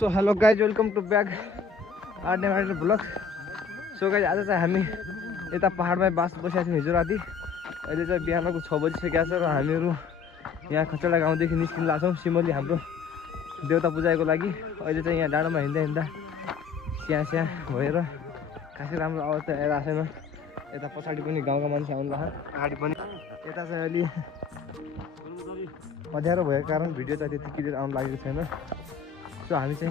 So hello guys, welcome to back art and blog. So guys, आज चाहिँ हामी यता पहाडमा बसेका थियौँ हिजो राति। अहिले चाहिँ बिहानको 6 बजिसकेको छ र हामीहरू यहाँ खचडा गाउँदेखि निस्किन लाग्छौँ सिमली हाम्रो देउता पूजाको लागि। अहिले चाहिँ यहाँ डाँडोमा हिँड्दा हिँड्दा स्याहाँ भएर खासै राम्रो अवस्था आइरहेको छैन। यता पछाडि पनि गाउँका मान्छे आउनु भएको, अगाडि पनि। यता चाहिँ अलि अँध्यारो भएको कारण भिडियो चाहिँ त्यति क्लियर आउनु लागेको छैन। सो हामी चाहिँ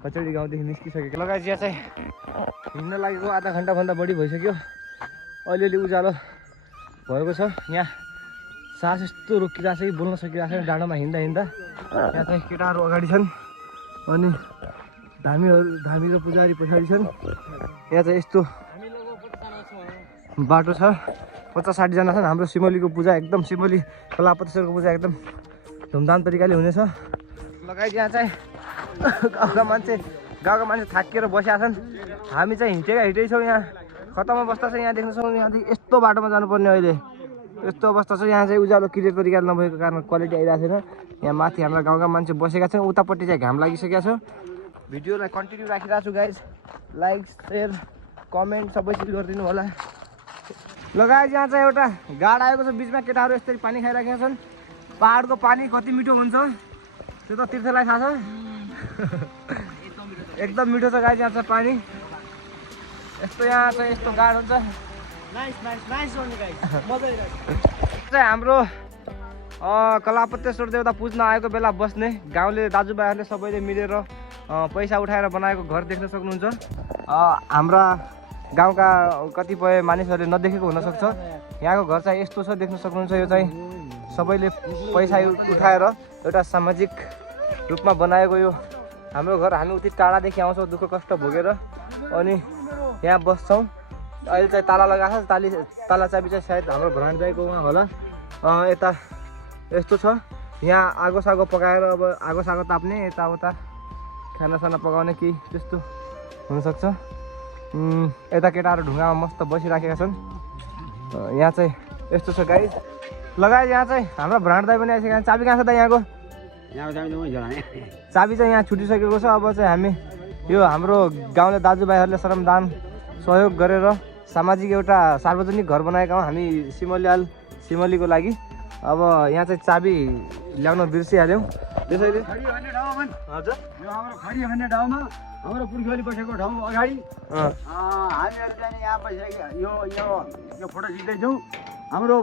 कचडी गाउँदेखि निस्किसकेको लगायत यहाँ चाहिँ हिँड्न लागेको आधा घन्टाभन्दा बढी भइसक्यो। अलिअलि उज्यालो भएको छ। यहाँ सास यस्तो रोकिरहेको छ कि बोल्न सकिरहेको छैन डाँडोमा हिँड्दा हिँड्दा। यहाँ चाहिँ केटाहरू अगाडि छन् अनि धामी र पुजारी पछाडि छन्। यहाँ चाहिँ यस्तो बाटो छ, 50-60 जना छन्। हाम्रो सिमलीको पूजा एकदम, सिमली कलापतेश्वरको पूजा एकदम धुमधाम तरिकाले हुनेछ। लगायत यहाँ चाहिँ गाउँका मान्छे थाकिएर बसेका छन्। हामी चाहिँ हिँडै छौँ। यहाँ खतम अवस्था छ। यहाँ देख्न सक्छौँ, यहाँदेखि यस्तो बाटोमा जानुपर्ने अहिले यस्तो अवस्था छ। यहाँ चाहिँ उज्यालो क्लियर तरिकाले नभएको कारण क्वालिटी आइरहेको छैन। यहाँ माथि हाम्रा गाउँका मान्छे बसेका छन्, उतापट्टि चाहिँ घाम लागिसकेको छ। भिडियोलाई कन्टिन्यू राखिरहेको छु गाइज। लाइक, सेयर, कमेन्ट सबै चिज गरिदिनु होला। लगायत यहाँ चाहिँ एउटा गाड आएको छ बिचमा, केटाहरू यसरी पानी खाइराखेका छन्। पहाडको पानी कति मिठो हुन्छ त्यो त तीर्थलाई थाहा छ। एकदम मिठो छ गाइज यहाँ चाहिँ पानी। यस्तो यहाँ चाहिँ यस्तो गाड हुन्छ। चाहिँ हाम्रो कलापतेश्वर देउता पुज्न आएको बेला बस्ने गाउँले दाजुभाइहरूले सबैले मिलेर पैसा उठाएर बनाएको घर देख्न सक्नुहुन्छ। हाम्रा गाउँका कतिपय मानिसहरूले नदेखेको हुनसक्छ। यहाँको घर चाहिँ यस्तो छ, देख्न सक्नुहुन्छ। यो चाहिँ सबैले पैसा उठाएर एउटा सामाजिक रूपमा बनाएको यो हाम्रो घर। हामी उति टाढादेखि आउँछौँ दुःख कष्ट भोगेर अनि यहाँ बस्छौँ। अहिले चाहिँ ताला लगाएको छ। ताला चाबी चाहिँ सायद हाम्रो भ्रान्त दाइको उहाँ होला। यता यस्तो छ, यहाँ आगोसागो पकाएर अब आगोसागो ताप्ने, यताउता खानासाना पकाउने केही त्यस्तो हुनसक्छ। यता केटाहरू ढुङ्गामा मस्त बसिराखेका छन्। यहाँ चाहिँ यस्तो छ गाइज। लगायत यहाँ चाहिँ हाम्रो भ्रान्त दाइ पनि आइसकेका छन्। चाबी कहाँ छ त यहाँको? चाबी चाहिँ यहाँ छुटिसकेको छ। अब चाहिँ हामी यो हाम्रो गाउँले दाजुभाइहरूले श्रमदान सहयोग गरेर सामाजिक एउटा सार्वजनिक घर बनाएका हौँ हामी सिमलीको लागि। अब यहाँ चाहिँ चाबी ल्याउन बिर्सिहाल्यौँ। त्यसैले हजुर यो हाम्रो खरी भन्ने ठाउँमा हाम्रो पुर्खौली बसेको ठाउँ अगाडि हामीहरू चाहिँ यहाँ बसेको यो फोटो खिच्दैछौँ। हाम्रो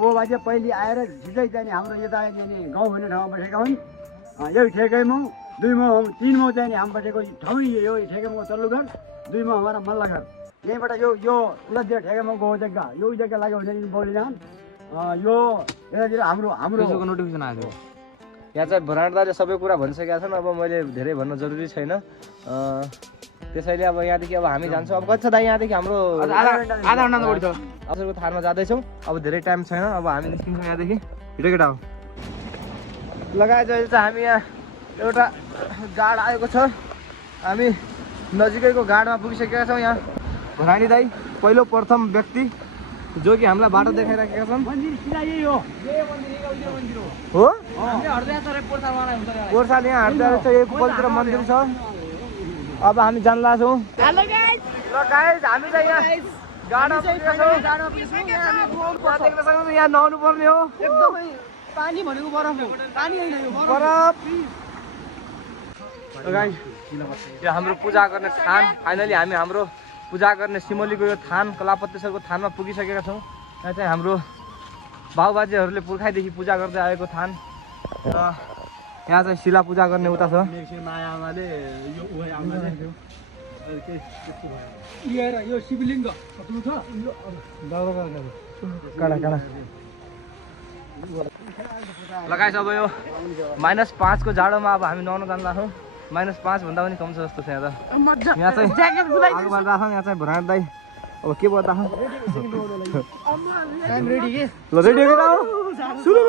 बुबा बाजे पहिले आएर सिधै चाहिँ हाम्रो यता गाउँ भन्ने ठाउँमा बसेका हुन्। यही ठेकैमा 2 माउ 3 माउ चाहिँ हामी बसेको ठाउँ यो ठेकैमा तल्लो घर, 2 माउ हाम्रो मल्ला घर। यहीँबाट यो उल्लद्य ठेकैमा गएको जग्गा यो जग्गा लाग्यो भने बौली नाम यो यतातिर हाम्रो नोटिफिकेसन आएको। यहाँ चाहिँ भ्रान्तदाले सबै कुरा भनिसकेका छन्। अब मैले धेरै भन्न जरुरी छैन। त्यसैले अब यहाँदेखि अब हामी जान्छौँ। अब कति छ दाइ यहाँदेखि? हाम्रो आधा घन्टा बढी छ। हजुरको थानमा जाँदैछौँ। अब धेरै टाइम छैन। अब हामी निस्किन्छौँ यहाँदेखि। हिँडो केटा हो। लगायत अहिले चाहिँ हामी यहाँ एउटा गाड आएको छ। हामी नजिकैको गाडमा पुगिसकेका छौँ। यहाँ भरानी दाई पहिलो प्रथम व्यक्ति जो कि हामीलाई बाटो देखाइराखेका छन्। हो गोर्साल यहाँ हड्दा रहेछ। यो पल्तिर मन्दिर छ। अब हामी जान लाग्छौँ। हेलो गाइस, हामी चाहिँ यहाँ गाडमा पुगेका छौँ। देख्न सक्नुहुन्छ यहाँ नुहाउनु पर्ने हो। एकदमै पानी भनेको बरफ हो, पानी हैन यो बरफ। गाइस यो हाम्रो पूजा गर्ने थान, फाइनली हामी हाम्रो पूजा गर्ने सिमलीको यो थान कलापतेश्वरको थानमा पुगिसकेका छौँ। यहाँ चाहिँ हाम्रो बाबुबाजेहरूले पुर्खाइदेखि पूजा गर्दै आएको थान। यहाँ चाहिँ शिला पूजा गर्ने उता छ। यो शिवलिङ्ग लगाइस। अब यो -5 को जाडोमा अब हामी नुहाउन जान लाग्छौँ। -5 भन्दा पनि कम छ जस्तो छ यहाँ त। यहाँ चाहिँ आगो बाल्दा छ। यहाँ चाहिँ भ्रान्त दाइ अब के गर्दा छ? रेडी के ल रेडी हो सुरु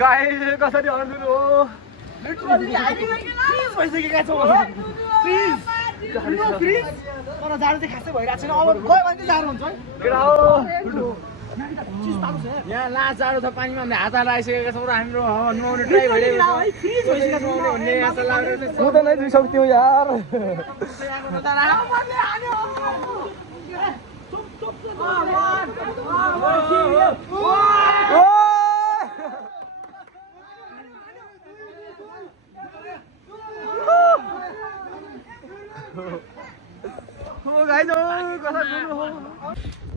गाइस कसरी हर्दिनु हो? भइसकेका छौँ। तर जाडो चाहिँ खासै भइरहेको छैन। अब गयो भने चाहिँ जाडो हुन्छ है। यहाँ लाचाडो छ पानीमा हामीले हात हालेर आइसकेका छौँ र हाम्रो नुहाउने ट्राई भइरहेको छ भन्ने आशा लागेर तँ त नै दुइसक्थ्यौ यार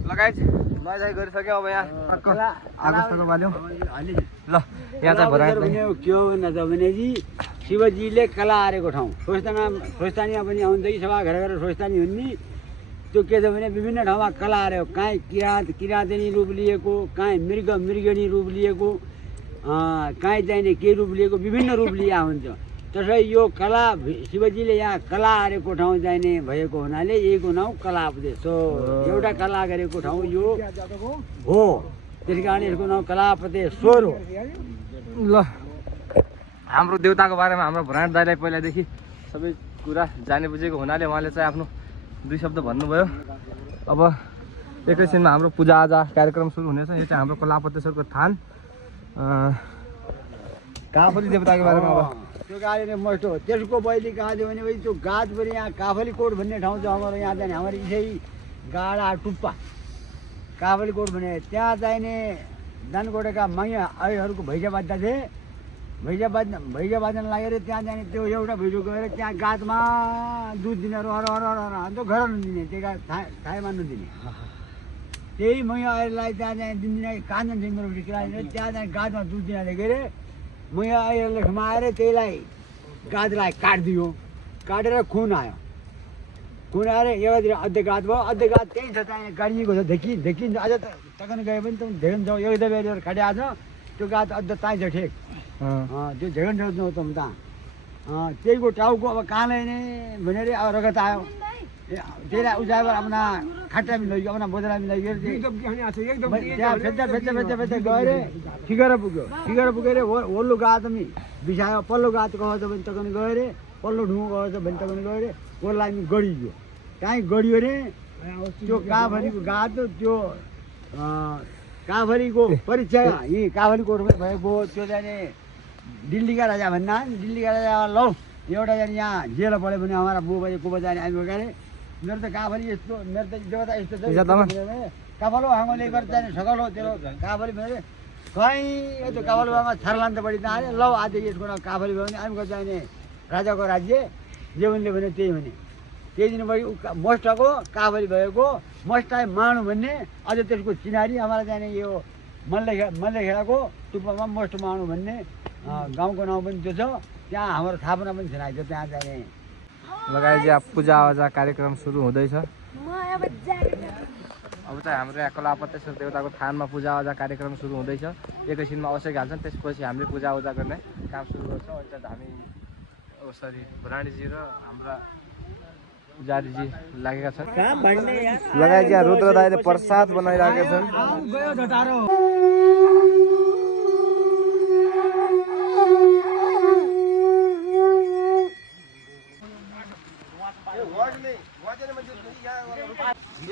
लगायत नुहाइ गरिसक्यो अब यहाँ आगो बाल्यो ल यहाँ चाहिँ भराएर के हो भन्न त भनेपछि शिवजीले कला हारेको ठाउँ स्वस्थानीमा पनि आउँदै सभा घर घर स्वस्थानी हुन् नि त्यो के छ भने विभिन्न ठाउँमा कला हार्यो काहीँ किराँतेनी रूप लिएको काहीँ मृगनी रूप लिएको काहीँ चाहिने के रूप लिएको विभिन्न रूप लिया हुन्छ त्यसै यो कला शिवजीले यहाँ कला हारेको ठाउँ चाहिने भएको हुनाले यहीको नाउँ कला उपदेश हो एउटा कला गरेको ठाउँ यो हो त्यस कारण यसको नाउँ कला उपदेश्वर हो ल हाम्रो देउताको बारेमा हाम्रो भराट दाइलाई पहिलादेखि सबै कुरा जाने बुझेको हुनाले उहाँले चाहिँ आफ्नो 2 शब्द भन्नुभयो अब एकैछिनमा हाम्रो पूजाआजा कार्यक्रम सुरु हुनेछ यो चाहिँ हाम्रो कलापतेश्वरको थान काफली देवताको बारेमा अब त्यो गाडी मस्ट हो त्यसको बैली कहाँ थियो भने त्यो गाज पनि यहाँ काफली कोट भन्ने ठाउँ छ हाम्रो यहाँ चाहिँ हाम्रो इसै गाडा टुप्पा काफली कोट भने त्यहाँ चाहिने दानगोडेका मैया आइहरूको भैजा बाज्दा थिए भैजा बाज्न लागेर त्यहाँ जाने त्यो एउटा भैजो गएर त्यहाँ गाजमा दुध दिने हर अन्त घर नदिने त्यो थाहैमा नदिने त्यही मैया आइहरूलाई त्यहाँ चाहिँ दिनदिन कहाँ जान्छ मेरो केटाले त्यहाँ चाहिँ गाजमा दुध दिनाले के अरे मैया आइहरूले समाएर त्यहीलाई गाजलाई काटिदियो काटेर खुन आयो खुन आएर एउटातिर अध्य गाज भयो अध्य गाज त्यही छ चाहिँ गाडिएको छ देखिन्छ अझ तकन गए पनि त झेगन जाऊ एउटा बेर काटिएको छ त्यो गाज अध्य ताई छ ठेक त्यो झेगन ठाउँ त त त्यहीको टाउको अब कहाँ लैने भनेर अब रगत आयो त्यसलाई उजाएर आफ्ना खाटा मिलाइयो आफ्ना बोजरा मिलाइयो त्यहाँ फेच्दा गएर ठिकेर पुगेर ओल्लो गातमी बिसायो पल्लो गात गएछ भने तकन गएर पल्लो ढुङ्गो गएछ भने तकन गएर ओल्लाई गडियो कहीँ गडियो अरे त्यो काभरीको गात त्यो काभरीको परीक्षा यहीँ काभरी कोटमै भएको त्यो जाने दिल्लीका राजा भन्दा दिल्लीका राजा लौ एउटा जाने यहाँ जेल पढ्यो भने हमारा बुबा को जाने हामी गए मेरो त काभरी यस्तो मेरो त देवता यस्तो काभलो आमाले गर्दा सकल हो त्यो काभरी भने कहीँ त्यो काभलोमा छर्लान्त बढी तारे लौ आज यसको नाम काभरी भयो भने हामीको चाहिने राजाको राज्य जे उनले भने त्यही भने त्यही दिन बढी मस्टको काभरी भएको मस्टाई मानु भन्ने अझ त्यसको चिनारी हाम्रो चाहिने यो मल्ले खेडाको टुप्पामा मस्ट मानु भन्ने गाउँको नाउँ पनि त्यो छ त्यहाँ हाम्रो थापना पनि छैन आइज त्यहाँ चाहिने लगायत पूजाआजा कार्यक्रम सुरु हुँदैछ अब चाहिँ हाम्रो यहाँ कलापतेश्वर देवताको थानमा पूजाआजा कार्यक्रम सुरु हुँदैछ एकैछिनमा अवश्य हाल्छन् त्यसपछि हामीले पूजाआजा गर्ने काम सुरु गर्छौँ अनि चाहिँ हामी भराडीजी र हाम्रा पुजारीजी लागेका छन् लगायत यहाँ रुद्र दाइले प्रसाद बनाइरहेका छन्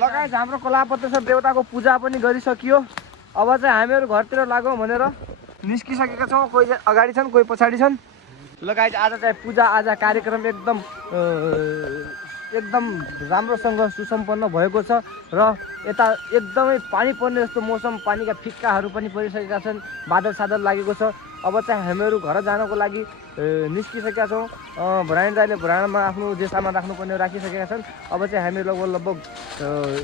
लगायत हाम्रो कलापतेश्वर देवताको पूजा पनि गरिसकियो अब चाहिँ हामीहरू घरतिर लागौँ भनेर निस्किसकेका छौँ कोही अगाडि छन् कोही पछाडि छन् लगायत आज चाहिँ पूजाआजा कार्यक्रम एकदम राम्रोसँग सुसम्पन्न भएको छ र यता एकदमै पानी पर्ने जस्तो मौसम पानीका फिक्काहरू पनि परिसकेका छन् बादल सादल लागेको छ अब चाहिँ हामीहरू घर जानको लागि निस्किसकेका छौँ भराडी दाइले भराडमा आफ्नो जे सामान राख्नुपर्ने राखिसकेका छन् अब चाहिँ हामी लगभग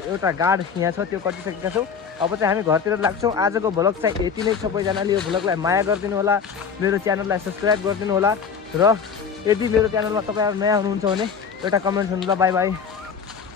एउटा गाड यहाँ छ त्यो कटिसकेका छौँ अब चाहिँ हामी घरतिर लाग्छौँ आजको भ्लग चाहिँ यति नै सबैजनाले यो भ्लगलाई माया गरिदिनु होला मेरो च्यानललाई सब्सक्राइब गरिदिनु होला र यदि मेरो च्यानलमा तपाईँहरू नयाँ हुनुहुन्छ भने एउटा कमेन्ट गर्नु ल बाई बाई।